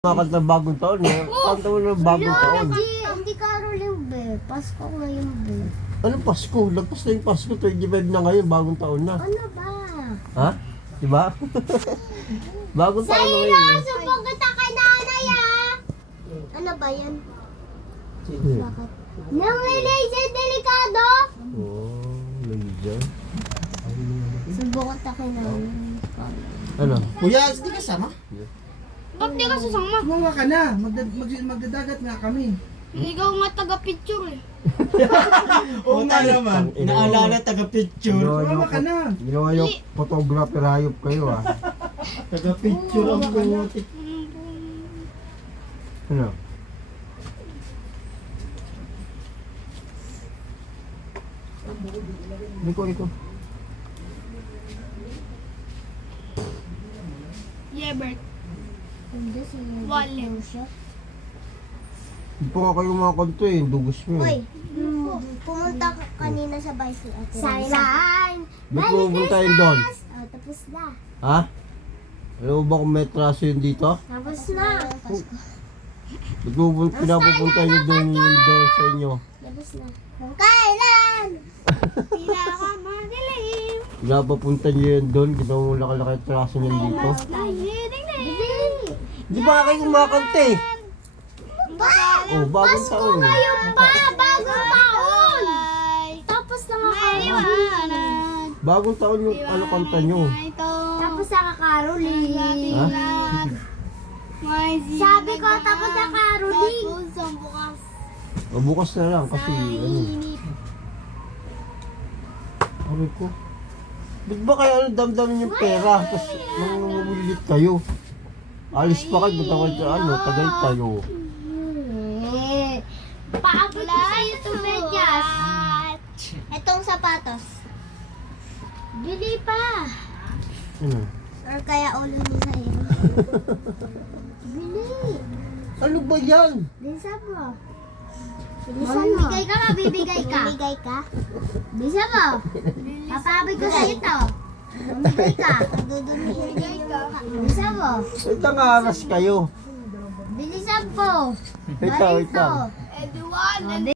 Makakanta bagong taon eh. Kanta mo ng bagong taon. Hindi Carol yung be. Pasko ngayon be. Anong Pasko? Lagpas na yung Pasko. 25 na ngayon. Bagong taon na. Ano ba? Ha? Diba? Bagong taon na ngayon. eh. Subong kita kay nanay ah! Ano ba yan? Bakit? Nang relation delikado? Oh, Laser. Subong kita kay nanay. Ano? Kuya, hindi kasama? Ba't di ka sasama? Kumawa ka na. Magdadagat nga kami. Ikaw nga taga-picture eh. Oo nga naman. Ina- Naalala taga-picture. Kumawa ka na. Ginawa yung photographer hayop kayo ah. Taga-picture ang puti. Ano? Iko. Yeah, Bert. Hindi si Wallet. Hindi pa nga kayo mga kanto eh. Dugos mo Uy, eh. pumunta ka kanina sa bicycle at Sign! Ba't pumunta tayo doon? Oh, tapos na. Ha? Alam mo ba kung may traso yun dito? Tapos na. Ba't pinapupunta nyo doon yung doon sa inyo? Tapos na. Kung kailan? Tila ka madilim. Pinapapunta nyo yun doon? Ginawa mo laki-laki yung traso nyo dito? Nahiling na Di ba kayo kumakanta eh? Oh, bagong Pasko taon. ngayon pa! Bagong taon! Tapos na nga maliwanag. Bagong taon yung ano kanta nyo. Ito. Tapos na kakaroling. Ha? May Sabi ko, tapos na karoling. Tapos ang bukas. O, bukas na lang kasi ano. Init. Ano ko? Ba't ba kaya damdamin yung pera? Tapos nangungulit kayo. Alis pa kayo, ba't ako ano, tagay tayo. Paabot ko sa'yo ito, medyas. Itong sapatos. Bili pa. Ano? Or kaya ulo mo sa'yo. Bili. Ano ba yan? Bilisan mo. Bilisan mo. Bibigay ka, mabibigay ka. Bibigay ka? Bilisan mo. Papaabot ko sa'yo ito. Bibigay ka. Bibigay ka. Bilisan mo. Ito nga aras kayo. Bilisan po. Ito. Edwan.